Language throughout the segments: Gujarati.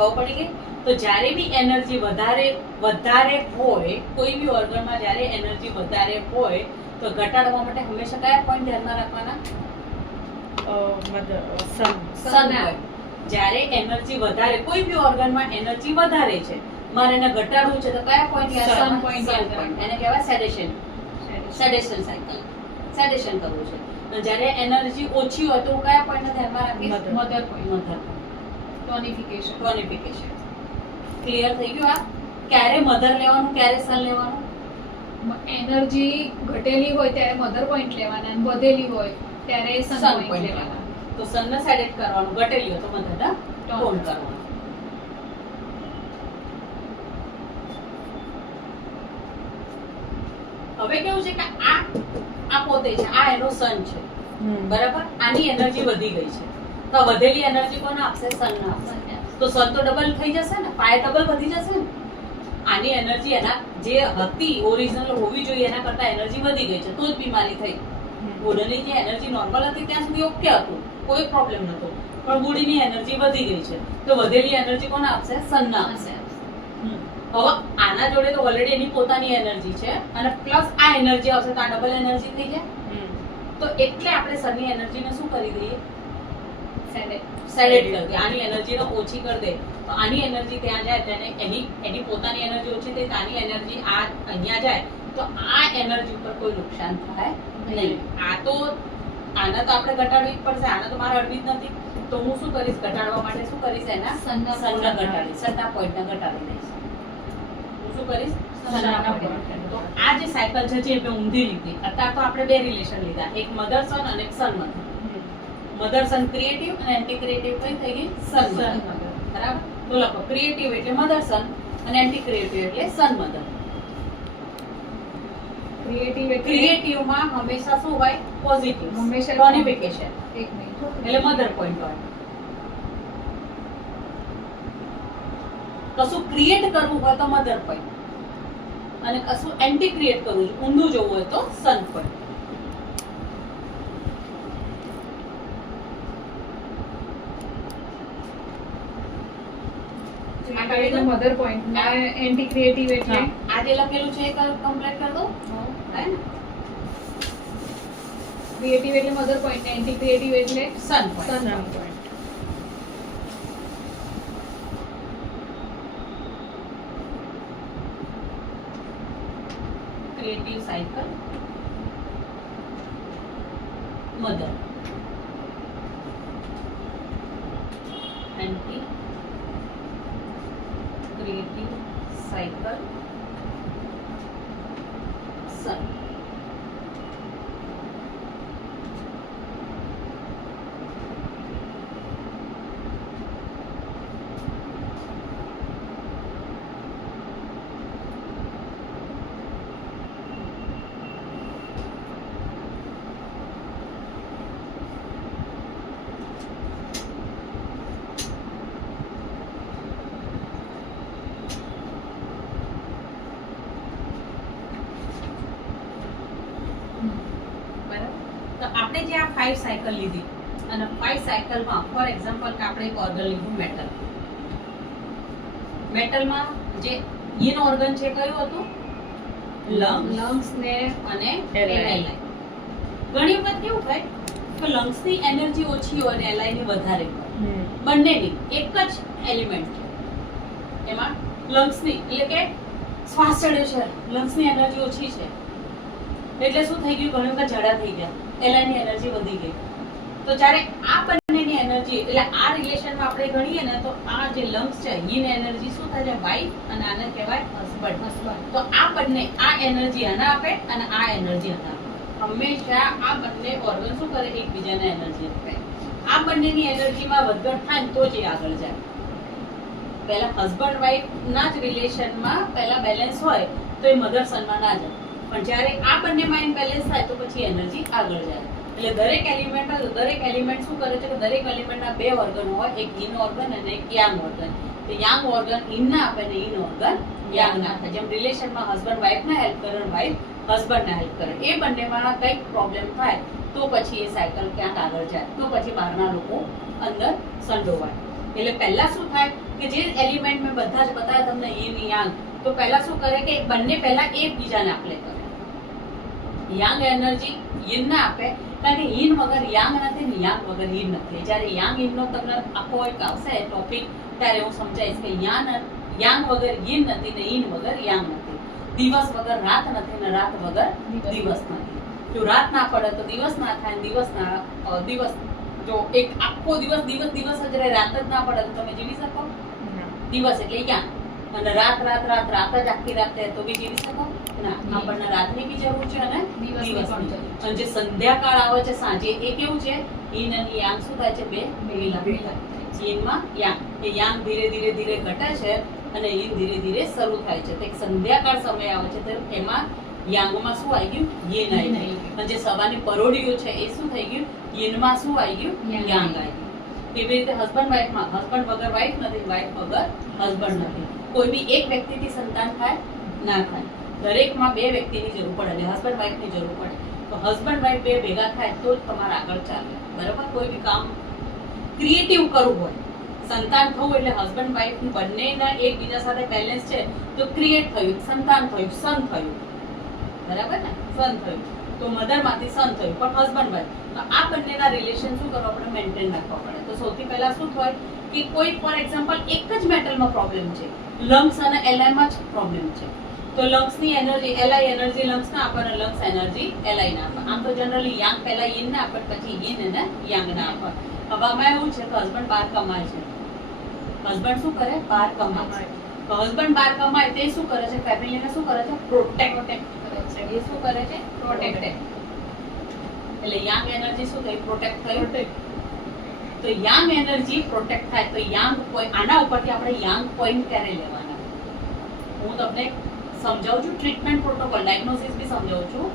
ખબર પડી ગઈ? તો જ્યારે બી એનર્જી વધારે હોય, કોઈ બી ઓર્ગનમાં જ્યારે એનર્જી વધારે હોય તો ઘટાડવા માટે હંમેશા કયા પોઈન્ટ ધ્યાનમાં રાખવાના? સન હોય. જ્યારે એનર્જી વધારે, કોઈ બી ઓર્ગનમાં એનર્જી વધારે છે, મારે એને ઘટાડવું છે તો કયા પોઈન્ટ યાદ રાખવાના? Sun point. એને કહેવાય સેડેશન સાયકલ. સેડેશન કરવું છે. અને જ્યારે એનર્જી ઓછી હોય તો હું કયા પોઈન્ટને ધ્યાનમાં રાખીશ? Mother point. ટોનિફિકેશન. ક્લિયર થઈ ગયું? આ ક્યારે મધર લેવાનું, ક્યારે સન લેવાનું? એનર્જી ઘટેલી હોય ત્યારે મધર પોઈન્ટ લેવાના અને વધેલી હોય ત્યારે સન પોઈન્ટ લેવાના. તો સન ને સેડેટ કરવાનું, ઘટેલી હોય તો મધર ને ટોન કરવાનું. હવે કેવું છે કે આ પોતે છે, આ એનો સન છે, બરાબર? આની એનર્જી વધી ગઈ છે તો વધેલી એનર્જી કોને આપશે? સન ને આપશે. તો સન તો ડબલ થઈ જશે ને, પાય ડબલ વધી જશે ને. આની એનર્જી એના જે હતી ઓરિજિનલ હોવી જોઈએ એના કરતા એનર્જી વધી ગઈ છે તો જ બીમારી થઈ. બોડીની જે એનર્જી નોર્મલ હતી ત્યાં સુધી ઓકે હતું, કોઈ પ્રોબ્લેમ નતો, પણ બોડીની એનર્જી વધી ગઈ છે તો વધેલી એનર્જી કોને આપશે? સન ને આપશે. હવે આના જોડે તો ઓલરેડી એની પોતાની એનર્જી છે અને પ્લસ આ એનર્જી આવશે તો આ ડબલ એનર્જી થઈ જાય. તો એટલે આપણે સનની એનર્જીને શું કરી દઈએ? સેડેટ કરી દે. આની એનર્જીને ઓછી કરી દે તો આની એનર્જી ત્યાં જાય તેને એની પોતાની એનર્જી ઓછી થઈ, આની એનર્જી આ અહીંયા જાય તો આ એનર્જી ઉપર કોઈ નુકસાન થાય નહીં. આને તો આપણે ઘટાડવી જ પડશે, આને તો મારે અડવી જ નથી. તો હું શું કરીશ? ઘટાડવા માટે શું કરીશ? એના સનને ઘટાડીશ, સનના પોઈન્ટને ઘટાડી દઈશ. હું શું કરીશ? સનના પોઈન્ટ. તો આ જે સાયકલ છે જે મેં ઊંધી લીધી. અત્યારે તો આપણે બે રિલેશન લીધા, એક મધર સન અને એક સન મધર. મધર સન ક્રિએટિવ અને એન્ટી ક્રિએટિવ કઈ થઈ ગઈ? સન મધર. બરાબર? તો લખો ક્રિએટિવ એટલે મધર સન અને એન્ટી ક્રિએટિવ એટલે સન મધર. ક્રિએટિવ માં હંમેશા શું હોય? પોઝિટિવ. હંમેશા ટોનિફિકેશન એટલે મધર પોઈન્ટ હોય. કશું ક્રિએટ કરવું હોય તો મધર પોઈન્ટ, અને કશું એન્ટી ક્રિએટ કરવું છે, ઊંધું જોવું હોય તો sun point. Mother point anti creative એટલે આ જે લખેલું છે એ કમ્પ્લીટ કરી દો. હે ને? ક્રિએટિવ એટલે મધર પોઈન્ટ, એન્ટી ક્રિએટિવ એટલે sun point. Creative cycle mother, anti creative cycle sun. આપણે જે આ 5 સાયકલ લીધી અને 5 સાયકલમાં ફોર એક્ઝામ્પલ કે આપણે એક ઓર્ગન લીધું મેટલ. મેટલમાં જે યીન ઓર્ગન છે કયું હતું? લંગ્સ ને અને એલાઈ. ઘણી વખત કેવું થાય કે લંગ્સ ની એનર્જી ઓછી હોય અને એલાઈ ની વધારે હોય, બંનેની એક જ એલિમેન્ટ છે. એમાં લંગ્સ ની એટલે કે શ્વાસ ચડે છે, લંગ્સ ની એનર્જી ઓછી છે એટલે શું થઈ ગયું? ઘણી વખત ઝાડા થઈ ગયા, એલાઈની એનર્જી વધી ગઈ. તો જ્યારે આ બંનેની એનર્જી એટલે આ રિલેશનમાં આપણે ગણીએ ને તો આ જે લંગ્સ છે યીન એનર્જી શું થાય છે? વાઇફ, અને આને કહેવાય હસબન્ડ. તો આ બંને આ એનર્જી આને આપે અને આ એનર્જી આને આપે. હંમેશા આ બંને ઓર્ગન શું કરે? એકબીજાને એનર્જી આપે. આ બંનેની એનર્જીમાં વધઘટ થાય ને તો જ એ આગળ જાય. પહેલા હસબન્ડ વાઇફ ના જ રિલેશનમાં પહેલા બેલેન્સ હોય તો એ મધર સનમાં ના જાય, પણ જ્યારે આ બંનેમાં ઇમ્બેલેન્સ થાય તો પછી એનર્જી આગળ જાય. એટલે દરેક એલિમેન્ટ શું કરે છે કે દરેક એલિમેન્ટના બે ઓર્ગન હોય, એક યીન ઓર્ગન અને એક યાંગ ઓર્ગન. તો યાંગ ઓર્ગન યીન ના આપે અને યીન ઓર્ગન યાંગ ના આપે. જેમ રિલેશનમાં હસબન્ડ વાઇફને હેલ્પ કરે અને વાઇફ હસબન્ડને હેલ્પ કરે, એ બંનેમાં કંઈક પ્રોબ્લેમ થાય તો પછી એ સાયકલ ક્યાંક આગળ જાય, તો પછી બહારના લોકો અંદર સંડોવાય. એટલે પહેલા શું થાય કે જે એલિમેન્ટ મેં બધા જ બતાવ્યા તમને yin yang, તો પહેલા શું કરે કે બંને પહેલા એકબીજાને એપ્લે કરે. યંગ એનર્જી yin ને આપે, કારણ કે yin વગર yang નથી ને yang વગર yin નથી. જ્યારે yang yin નો તમને આખો એક આવશે ટોપિક, ત્યારે હું સમજાવીશ કે yang વગર yin નથી ને yin વગર yang નથી. દિવસ વગર રાત નથી ને રાત વગર દિવસ નથી. જો રાત ના પડે તો દિવસ ના થાય ને દિવસ જો એક આખો દિવસ જ રહે, રાત જ ના પડે તો તમે જીવી શકો? દિવસ એટલે yang, અને રાત જ આખી રાત રહે તો બી જીવી શકો ના. આપણને રાતની બી જરૂર છે અને દિવસની. અને જે સંધ્યાકાળ આવે છે સાંજે, એ કેવું છે? yin અને yang શું થાય છે? બે મિલાપ. yin માં yang, એ yang ધીરે ધીરે ઘટે છે અને yin ધીરે ધીરે શરૂ થાય છે. તો એક સંધ્યાકાળ સમય આવે છે, તો એમાં yang માં શું આવી ગયું? yin આવી ગયું. અને જે સવારની પરોડીઓ છે એ શું થઈ ગયું? yin માં શું આવી ગયું? yang આવી ગયું. એવી રીતે હસબન્ડ વાઈફ માં, હસબન્ડ વગર વાઈફ નથી, વાઈફ વગર હસબન્ડ નથી. કોઈ બી એક વ્યક્તિથી સંતાન થાય ના થાય, દરેકમાં બે વ્યક્તિની જરૂર પડે, એટલે હસબન્ડ વાઈફની જરૂર પડે. તો હસબન્ડ વાઈફ બે ભેગા થાય તો જ તમારે આગળ ચાલે. બરાબર? કોઈ બી કામ ક્રિએટિવ કરવું હોય, સંતાન થવું એટલે હસબન્ડ વાઈફ બંનેના એકબીજા સાથે બેલેન્સ છે તો ક્રિએટ થયું, સંતાન થયું, સન થયું. બરાબર ને? સન થયું તો મધરમાંથી સન થયું, પણ હસબન્ડ વાઈફ. તો આ બંનેના રિલેશન શું કરવા પડે? મેન્ટેન રાખવા પડે. તો સૌથી પહેલા શું થાય કે કોઈ ફોર એક્ઝામ્પલ એક જ મેટલમાં પ્રોબ્લેમ છે, લંગ્સ અને એલઆઈ માં જ પ્રોબ્લેમ છે, તો લંગ્સ ની એનર્જી એલઆઈ એનર્જી લંગ્સ ના આપે અને લંગ્સ એનર્જી એલઆઈ ના આપે. આમ તો જનરલી યંગ પહેલા yin ના આપે, પછી yin અને yang ના આપે. હવે આમાં એવું છે કે હસબન્ડ બહાર કમાય છે, હસબન્ડ શું કરે? બહાર કમાય છે. તો હસબન્ડ બહાર કમાય તે શું કરે છે? ફેમિલીને શું કરે છે? પ્રોટેક્ટ કરે છે. એ શું કરે છે? પ્રોટેક્ટ. એટલે યંગ એનર્જી શું થઈ? પ્રોટેક્ટ થઈ. તો યંગ એનર્જી પ્રોટેક્ટ થાય તો યંગ પોઈન્ટ, આના ઉપરથી આપણે યંગ પોઈન્ટ ક્યારે લેવાના? હું તમને સમજાવું છું, ટ્રીટમેન્ટ પ્રોટોકોલ, ડાયગ્નોસિસ બી સમજાવું છું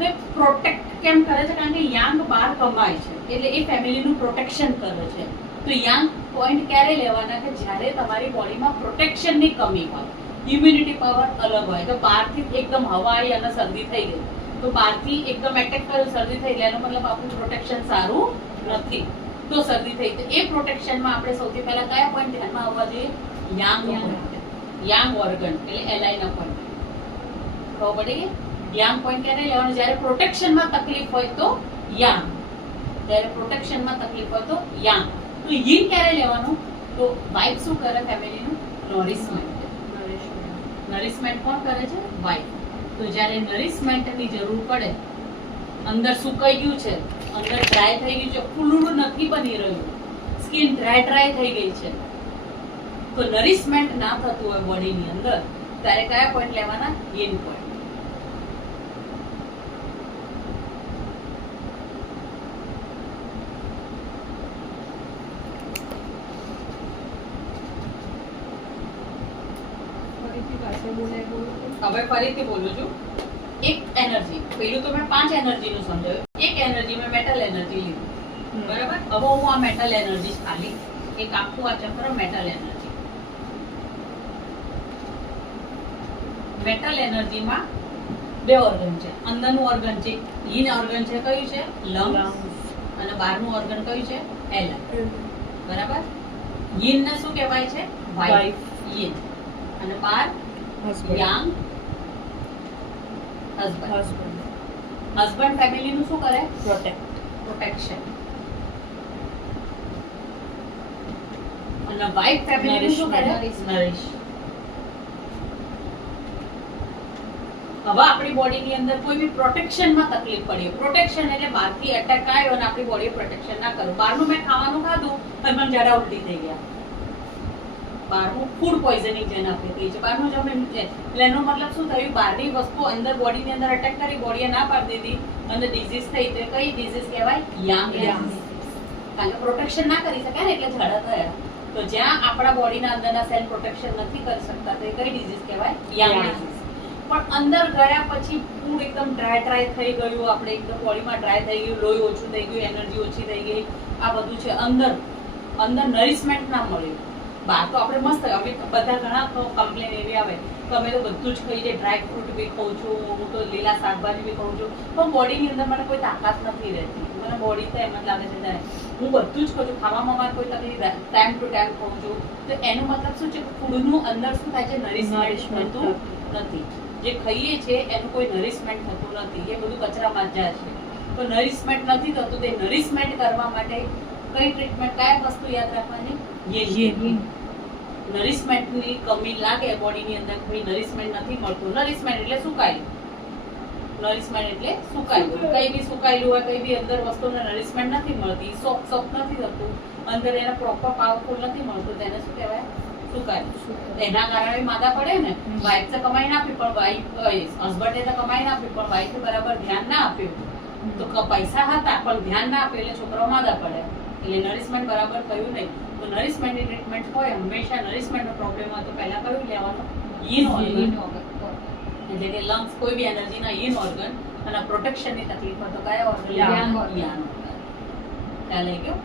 કે પ્રોટેક્ટ કેમ કરે છે. કારણ કે યંગ બહાર કમાય છે એટલે એ ફેમિલીનું પ્રોટેક્શન કરે છે. તો યંગ પોઈન્ટ ક્યારે લેવાના? કે જ્યારે તમારી બોડીમાં પ્રોટેક્શનની કમી હોય, ઇમ્યુનિટી પાવર અલગ હોય. તો બહારથી એકદમ હવા આવી અને શરદી થઈ ગઈ, તો બહારથી એકદમ એટેક કર્યો, શરદી થઈ ગઈ, એનો મતલબ આપણું પ્રોટેક્શન સારું નથી, તો શરદી થઈ. તો એ પ્રોટેક્શનમાં આપણે સૌથી પહેલા કયા પોઈન્ટ ધ્યાનમાં આવવા જોઈએ? યંગ ઓર્ગન એટલે એલઆઈ ના પોઈન્ટ. ખબર પડી ગઈ? યંગ પોઈન્ટ ક્યારે લેવાનો? જ્યારે પ્રોટેક્શનમાં તકલીફ હોય તો યંગ, જ્યારે પ્રોટેક્શનમાં તકલીફ હોય તો યંગ. તો yin ક્યારે લેવાનું? તો વાઇફ શું કરે? ફેમિલીનું નરિશમેન્ટ. નરિશમેન્ટ કોણ કરે છે? વાઇફ. તો જ્યારે નરિશમેન્ટની જરૂર પડે, અંદર સુકાઈ ગયું છે, અંદર ડ્રાય થઈ ગયું છે, ફૂલડું નથી બની રહ્યું, સ્કિન ડ્રાય થઈ ગઈ છે, તો નરિશમેન્ટ ના થતું હોય બોડીની અંદર, ત્યારે કયા પોઈન્ટ લેવાના? yin point. હવે ફરીથી બોલું છું. એક એનર્જી, પેલું તો મેં 5 એનર્જી નું સમજાવ્યું. એક એનર્જી મેં મેટલ એનર્જી લીધું, બરાબર? હવે હું આ મેટલ એનર્જી ખાલી એક આખું આ ચક્ર મેટલ એનર્જી. મેટલ એનર્જીમાં બે ઓર્ગન છે. અંદરનું ઓર્ગન છે yin ઓર્ગન છે, કયું છે? લંગ્સ. અને બહારનું ઓર્ગન કયું છે? એલઆઈ. બરાબર? yin ને શું કહેવાય છે? વાઇફ. yin. અને બહાર yang, હસબન્ડ ફેમિલીનું શું કરે? પ્રોટેક્શન. અને વાઇફ ફેમિલીનું શું કરે? નરિશ. હવે આપણી બોડીની અંદર કોઈ બી પ્રોટેક્શનમાં તકલીફ પડી, પ્રોટેક્શન એટલે બહારથી એટેક આવ્યો અને આપણી બોડી પ્રોટેક્શન ના કર્યું. બહારનું મેં ખાવાનું ખાધું અને મને ઝાડા ઉલટી થઈ ગયા, બહારનું ફૂડ પોઈઝનિંગ જેને આપણે કહીએ છીએ, બહારનું જમીન છે. એટલે એનો મતલબ શું થયું? બહારની વસ્તુ અંદર બોડીની અંદર અટેક કરી, બોડીએ ના પાડી દીધી અને ડિઝીઝ થઈ. તો કઈ ડિઝીઝ કહેવાય? Young disease. કારણ કે પ્રોટેક્શન ના કરી શકાય ને એટલે ઝાડા થયા. તો જ્યાં આપણા બોડીના અંદરના સેલ પ્રોટેક્શન નથી કરી શકતા તો એ કઈ ડિઝીઝ કહેવાય? Young disease. પણ અંદર ગયા પછી ફૂડ એકદમ ડ્રાય થઈ ગયું, આપણે એકદમ બોડીમાં ડ્રાય થઈ ગયું, લોહી ઓછું થઈ ગયું, એનર્જી ઓછી થઈ ગઈ, આ બધું છે. અંદર નરિશમેન્ટ ના મળ્યું, બહાર તો આપણે મસ્ત અમે બધા ઘણા કમ્પ્લેન એવી આવે કે અમે તો બધું જ ખાઈએ, ડ્રાય ફ્રૂટ બી ખાઉં છું, હું તો લીલા શાકભાજી બી ખાઉં છું, પણ બોડીની અંદર મને કોઈ તાકાત નથી રહેતી. મને બોડી તો એમ જ લાગે છે જાય હું બધું જ ખાઉં છું, ખાવામાં મારે કોઈ તકલીફ ટાઈમ ટુ ટાઈમ ખાઉં છું. તો એનો મતલબ શું છે કે ફૂડનું અંદર શું થાય છે, નરિશમેન્ટ થતું નથી. જે ખાઈએ છીએ એનું કોઈ નરિશમેન્ટ થતું નથી, એ બધું કચરામાં જ જાય છે. તો નરિશમેન્ટ નથી થતું, તે નરિશમેન્ટ કરવા માટે કઈ ટ્રીટમેન્ટ, કયા વસ્તુ યાદ રાખવાની? યે નરિશમેન્ટની કમી લાગે બોડીની અંદર, કોઈ નરિશમેન્ટ નથી મળતું. નરિશમેન્ટ એટલે સુકાયેલું, નરિશમેન્ટ એટલે સુકાયેલું, કઈ બી સુકાયેલું હોય, કઈ બી અંદર વસ્તુને નરિશમેન્ટ નથી મળતી, સોફ્ટ નથી થતું, અંદર એને પ્રોપર પાવરફુલ નથી મળતું, તેને શું કહેવાય? સુકાયેલું. એના કારણે માદા પડે ને. વાઈફ તો કમાઈ ના આપી, પણ વાઈફ હસબન્ડે તો કમાઈ ના આપી, પણ વાઈફે બરાબર ધ્યાન ના આપ્યું, તો પૈસા હતા પણ ધ્યાન ના આપ્યું એટલે છોકરાઓ માદા પડે. એટલે નરિશમેન્ટ બરાબર થયું નહીં. તો નરિશમેન્ટની ટ્રીટમેન્ટ હોય હંમેશા, નરિશમેન્ટનો પ્રોબ્લેમ હોય તો પહેલા કયું લેવાનું? યીન ઓર્ગન, એટલે કે લંગ્સ, કોઈ બી એનર્જીના યીન ઓર્ગન. અને પ્રોટેક્શનની તકલીફ હોય તો કયા ઓર્ગન? Yarn organ. ખ્યાલ આવી ગયો?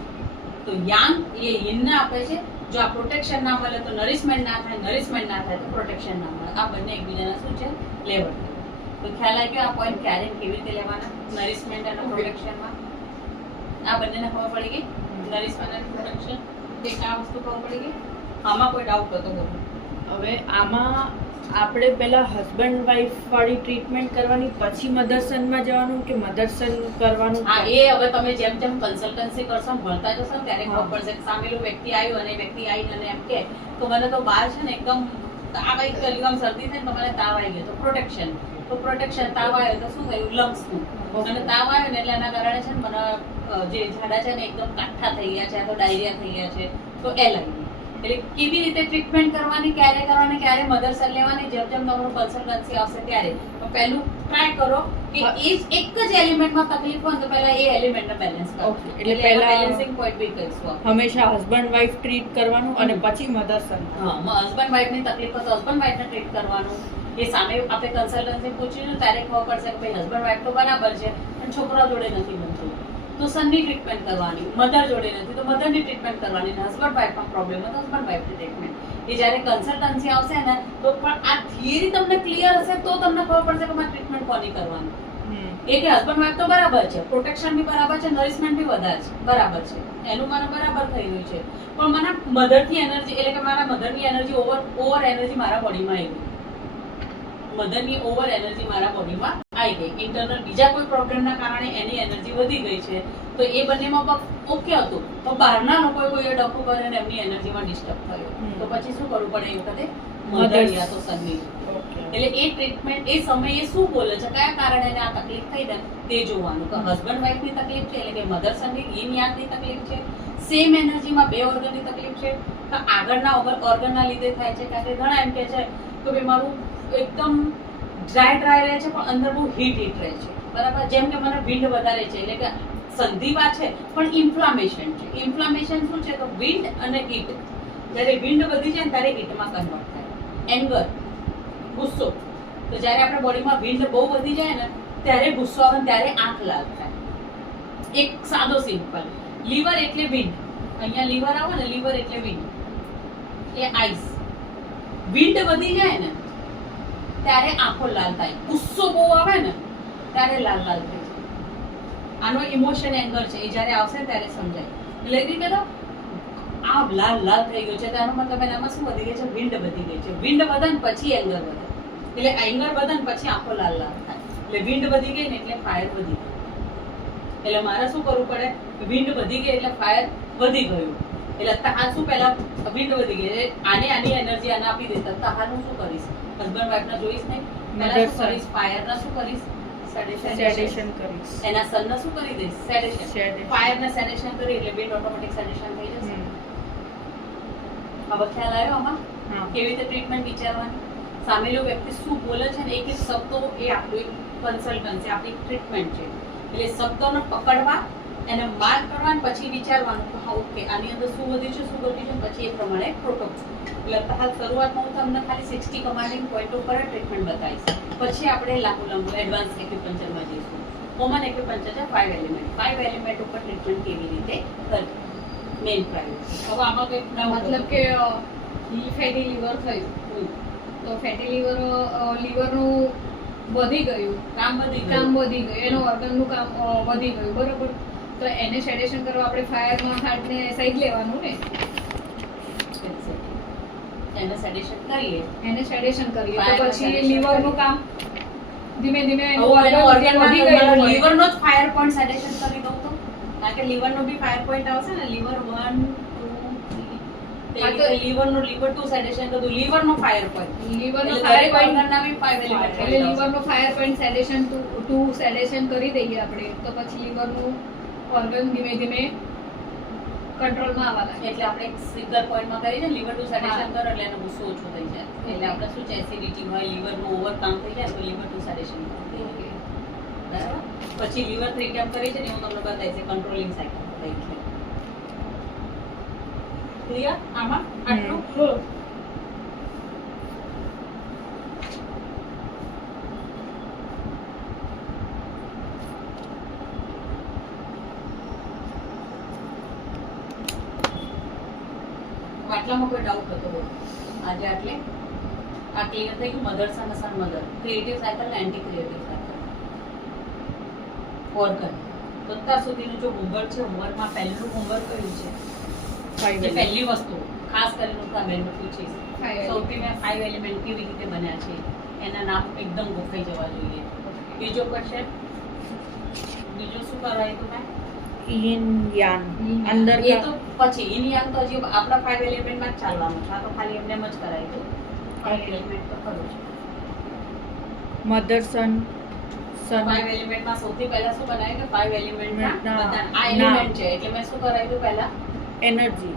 તો યાન એ યીનને આપે છે. જો આ પ્રોટેક્શન ના મળે તો નરિશમેન્ટ ના થાય, નરિશમેન્ટ ના થાય તો પ્રોટેક્શન ના મળે. આ બંને એકબીજાના શું છે? લેવલ. તો ખ્યાલ આવી ગયો આ પોઈન્ટ ક્યારે કેવી રીતે લેવાના? નરિશમેન્ટ અને પ્રોટેક્શનમાં આ બંનેને ખબર પડી ગઈ? નરિશમેન્ટ અને પ્રોટેક્શન એક આ વસ્તુ ખબર પડી ગઈ? આમાં કોઈ ડાઉટ હતો? બોલો. હવે આમાં આપણે પહેલા હસબન્ડ વાઈફ વાળી ટ્રીટમેન્ટ કરવાની, પછી મધરસનમાં જવાનું કે મધરસન કરવાનું? હા, એ હવે તમે જેમ જેમ કન્સલ્ટન્સી કરશો, ભણતા જશો ને ત્યારે ખબર પડશે કે સામેલું વ્યક્તિ આવ્યું અને વ્યક્તિ આવીને એમ કે તો મને તો બહાર છે ને એકદમ તાવ આવી ગયો, એકદમ શરદી થઈ તો મને તાવ આવી ગયો, તો પ્રોટેક્શન. તો પ્રોટેક્શન તાવ આવ્યો તો શું થયું? લંગ્સનું. અને તાવ આવ્યો ને એટલે એના કારણે છે ને મને જે ઝાડા છે ને એકદમ કાઠા થઈ ગયા છે, તો ડાયરિયા થઈ ગયા છે, તો એ લાગી. એટલે કેવી રીતે ટ્રીટમેન્ટ કરવાની, ક્યારે મધરસન લેવાની, જેમ જેમ તમારું કન્સલ્ટન્સી આવશે ત્યારે. તો પહેલું ટ્રાય કરો કે એ એક જ એલિમેન્ટમાં તકલીફ હોય તો પહેલા એ એલિમેન્ટને બેલેન્સ કરો. એટલે પહેલા બેલેન્સિંગ પોઈન્ટ બી કહીશું. હંમેશા હસબન્ડ વાઈફ ટ્રીટ કરવાનું અને પછી મધરસન. હા, હસબન્ડ વાઈફની તકલીફ હોય તો હસબન્ડ વાઈફને ટ્રીટ કરવાનું. એ સામે આપણે કન્સલ્ટન્સી પૂછીને ત્યારે ખબર પડશે કે ભાઈ હસબન્ડ વાઈફ તો બરાબર છે પણ છોકરા જોડે નથી બનતું, તો સનની ટ્રીટમેન્ટ કરવાની. મધર જોડે નથી તો મધરની ટ્રીટમેન્ટ કરવાની. હસબન્ડ વાઈફમાં પ્રોબ્લેમ હોય તો હસબન્ડ વાઈફની ટ્રીટમેન્ટ. એ જ્યારે કન્સલ્ટન્સી આવશે ને તો પણ આ થિયરી તમને ક્લિયર હશે તો તમને ખબર પડશે કે મારે ટ્રીટમેન્ટ કોની કરવાની. એ કે હસબન્ડ વાઈફ તો બરાબર છે, પ્રોટેક્શન બી બરાબર છે, નરિશમેન્ટ બી વધારે છે, બરાબર છે, એનું મને બરાબર થઈ રહ્યું છે, પણ મને મધરથી એનર્જી, એટલે કે મારા મધરની એનર્જી ઓવર એનર્જી મારા બોડીમાં આવી ગઈ. મધરની ઓવર એનર્જી મારા બોડીમાં આવી ગઈ. ઇન્ટરનલ બીજા કોઈ પ્રોબ્લેમના કારણે એની એનર્જી વધી ગઈ છે. તો એ બંનેમાં ઓકે હતું, તો બહારના લોકોએ કોઈ ડખો કરે અને એમની એનર્જીમાં ડિસ્ટર્બ થયો, તો પછી શું કરવું પડે? એ વખતે મધર યા તો સનની. એટલે એ ટ્રીટમેન્ટ એ સમયે શું બોલે છે, કયા કારણે એને આ તકલીફ થઈ ને તે જોવાનું. તો હસબન્ડ વાઈફની તકલીફ છે એટલે કે મધર સનની યીન યાંગની તકલીફ છે, સેમ એનર્જીમાં બે ઓર્ગનની તકલીફ છે, તો આગળના ઓર્ગનના લીધે થાય છે. કારણ કે ઘણા એમ કે છે કે ભાઈ મારું એકદમ ડ્રાય રહે છે પણ અંદર બહુ હીટ રહે છે, બરાબર. જેમ કે મને વિન્ડ વધારે છે એટલે કે સંધિવા છે પણ ઇન્ફ્લામેશન છે. ઇન્ફ્લામેશન શું છે? તો વિન્ડ અને હીટ. જ્યારે વિન્ડ વધી જાય ને ત્યારે હીટમાં કન્વર્ટ થાય. એંગર, ગુસ્સો. તો જ્યારે આપણા બોડીમાં વિન્ડ બહુ વધી જાય ને ત્યારે ગુસ્સો આવે ત્યારે આંખ લાલ થાય. એક સાદો સિમ્પલ. લીવર એટલે વિન્ડ. અહીંયા લીવર આવે ને, લીવર એટલે વિન્ડ, એ આઈસ. વિન્ડ વધી જાય ને ત્યારે આંખો લાલ થાય. ગુસ્સો બહુ આવે ને ત્યારે લાલ થઈ જાય. આનો ઇમોશન એંગર છે, એ જ્યારે આવશે ત્યારે સમજાય. એટલે એ રીતે તો આ લાલ થઈ ગયો છે તેનો મતલબ એનામાં શું વધી ગઈ છે? વિન્ડ વધી ગઈ છે. વિન્ડ વધે ને પછી એંગર વધે, એટલે એંગર વધે ને પછી આંખો લાલ થાય. એટલે વિન્ડ વધી ગઈ ને એટલે ફાયર વધી ગઈ. એટલે મારે શું કરવું પડે? વિન્ડ વધી ગઈ એટલે ફાયર વધી ગયું. એટલે આ શું પહેલા વિન્ડ વધી ગઈ, આની એનર્જી આને આપી દેતા. તાહાનું શું કરીશ? હસબન્ડ વાઈફ ના જોઈશ નહીં, પહેલા શું કરીશ? ફાયર ના શું કરીશ? સેડેશન કરીશ. એના સન ના શું કરી દઈશ? સેડેશન. ફાયર ને સેડેશન કરી એટલે વિન્ડ ઓટોમેટિક સેડેશન થઈ જશે. હવે ખ્યાલ આવ્યો આમાં કેવી રીતે ટ્રીટમેન્ટ વિચારવાની? સામેલો વ્યક્તિ શું બોલે છે ને એક એક શબ્દો એ આપણું એક કન્સલ્ટન્સી, આપણી ટ્રીટમેન્ટ છે. એટલે શબ્દોને પકડવા, એને માર્ક કરવા અને પછી વિચારવાનું કે હા ઓકે આની અંદર શું વધ્યું છે, શું ઘટ્યું છે, પછી એ પ્રમાણે પ્રોટોકોલ. એટલે હાલ શરૂઆતમાં હું તમને ખાલી 60 કમાન્ડિંગ પોઈન્ટ ઉપર ટ્રીટમેન્ટ બતાવીશ. પછી આપણે લાંબુ એડવાન્સ એક્યુપંચરમાં જઈશું. કોમન એક્યુપંચર છે 5 એલિમેન્ટ. 5 એલિમેન્ટ ઉપર ટ્રીટમેન્ટ કેવી રીતે કરવી. Main priority. હવે આમાં કંઈક doubt મતલબ હતો? કે ફેટી લીવર થયું હમ. તો ફેટી લીવરનું વધી ગયું, કામ વધી ગયું. કામ વધી ગયું, એનો ઓર્ગનનું કામ વધી ગયું, બરોબર. તો એને સેડેશન કરવા આપણે ફાયરમાં હાર્ટને સાઈડ લેવાનું ને, એને સેડેશન કરીએ. એને સેડેશન કરીએ તો ફાયરમાં પછી sedation લીવરનું કામ ધીમે ધીમે એનું હવે એનો organ organ વધી માં ગયું હોય. લીવરનો જ ફાયર પોઈન્ટ સેડેશન કરી દઉં તો, કારણ કે લીવરનો બી ફાયર પોઈન્ટ આવશે ને, લીવર 1 2 3 હા તો લીવરનો લીવર 2 સેડેશન કરું, લીવરનો ફાયર પોઈન્ટ. લીવરનો એટલે ફાયર દરેક પોઈન્ટ organના બી 5 element એટલે point આવશે. લીવરનો ફાયર પોઈન્ટ સેડેશન ટુ સેડેશન કરી દઈએ આપણે તો પછી લીવરનું ઓર્ગન ધીમે ધીમે કંટ્રોલમાં આવવા લાગે. એટલે આપણે એક સિંગલ પોઈન્ટમાં કરીએ ને, લીવર 2 સેડેશન હા. કરો એટલે એનો ગુસ્સો ઓછો થઈ જાય. એટલે આપણે શું છે, એસિડિટી હોય, લીવરનું ઓવર કામ થઈ જાય તો લીવર 2 સેડેશન કરી દઈએ. બરાબર. પછી લીવર 3 કેમ કરી છે ને હું તમને બતાવીશ, કંટ્રોલિંગ સાયકલ બતાવીશ. ક્લિયર આમાં આટલું? આટલામાં કોઈ ડાઉટ હતો? આજે આટલે આ ક્લિયર થઈ ગયું. મધર સન સન મધર, ક્રિએટિવ સાયકલ ને એન્ટી ક્રિએટિવ સાયકલ, ઓર્ગન. તો અત્યાર સુધીનું જો હોમવર્ક છે, હોમવર્કમાં પહેલું હોમવર્ક કયું છે? જે પહેલી વસ્તુ ખાસ કરીને હું તમને પૂછીશ, સૌથી મેં 5 એલિમેન્ટ કેવી રીતે બન્યા છે એના નામ એકદમ ગોખાઈ જવા જોઈએ. બીજો ક્વેશ્ચન, બીજું શું કરાયું હતું મેં? yin yang અંદર એ તો પછી ઇન યાંગ તો હજી આપણા 5 એલિમેન્ટમાં જ ચાલવાનું છે. આ તો ખાલી એમને જ કરાયું હતું. 5 એલિમેન્ટ તો ખરું છે. મધર સન 5 એલિમેન્ટમાં સૌથી પહેલા શું બનાવ્યું કે 5 એલિમેન્ટના ના. બધા આ એલિમેન્ટ છે એટલે મેં શું કરાવ્યું હતું પહેલા? એનર્જી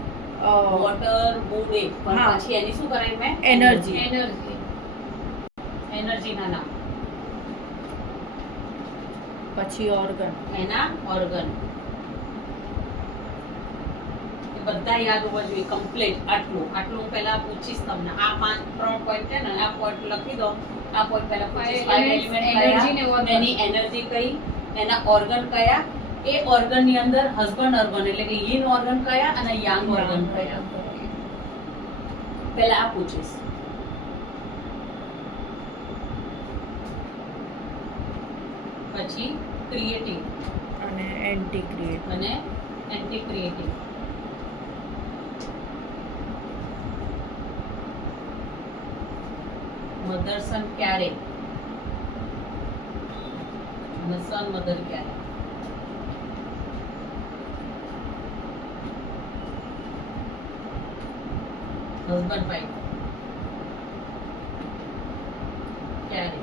વોટર, વુડ, એ પણ હા. પછી એની શું કરાવી મેં? Energy. એનર્જીના નામ, પછી ઓર્ગન એના ઓર્ગન. બધા યાદ હોવા જોઈએ કમ્પ્લીટ. આટલું હું પહેલા પૂછીશ તમને. આ 3 પોઈન્ટ છે ને, આ પોઈન્ટ લખી દો. આ પોઈન્ટ પહેલા પૂછીશ 5 એલિમેન્ટ energy ને કયા, organ. એની એનર્જી કઈ, એના ઓર્ગન કયા, એ ઓર્ગન ની અંદર હસબન્ડ ઓર્ગન એટલે કે યિન ઓર્ગન કયા અને યાંગ ઓર્ગન કયા. પહેલા આ પૂછીશ. પછી ક્રિએટિવ અને એન્ટી ક્રિએટ અને એન્ટી ક્રિએટિવ. મધર સન ક્યારે અને સન મધર ક્યારે? હસબન્ડ વાઈફ ક્યારે?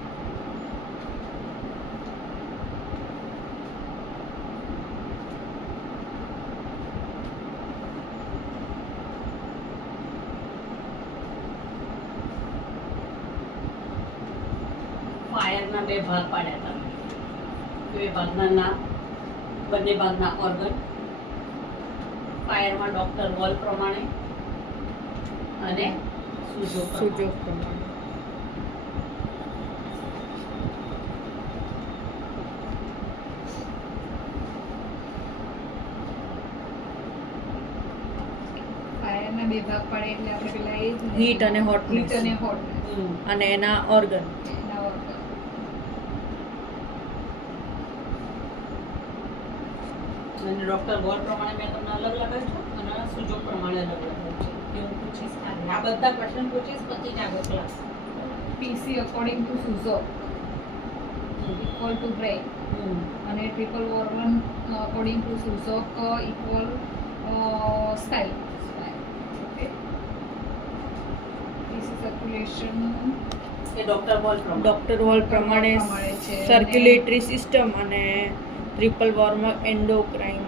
ફાયરના 2 ભાગ પાડ્યા તમે. 2 ભાગના નામ, બંને ભાગના ઓર્ગન. ફાયરમાં ડોક્ટર વોલ પ્રમાણે અને સુજો સુજો પ્રમાણે. ફાયરના 2 ભાગ પાડે એટલે આપણે પેલા એ જ ને, Heat અને hotness. Heat અને hotness. હમ. અને એના ઓર્ગન એના organ. અને ડોક્ટર વોલ પ્રમાણે મેં તમને અલગ લગાવ્યું છે અને સુજો પ્રમાણે અલગ લગાવ્યું છે. એવું પૂછીશ ખાલી. આ બધા ક્વેશ્ચન પૂછીશ પછી જ આગળ class. PC according to Suzo equal to brain અને triple organ according to Suzo equal style. Okay. PC circulation A doctor wall પ્રમાણે. ડોક્ટર વોલ પ્રમાણે પ્રમાણે છે. સર્ક્યુલેટરી સિસ્ટમ અને ટ્રિપલ વોર્મ એન્ડોક્રાઇન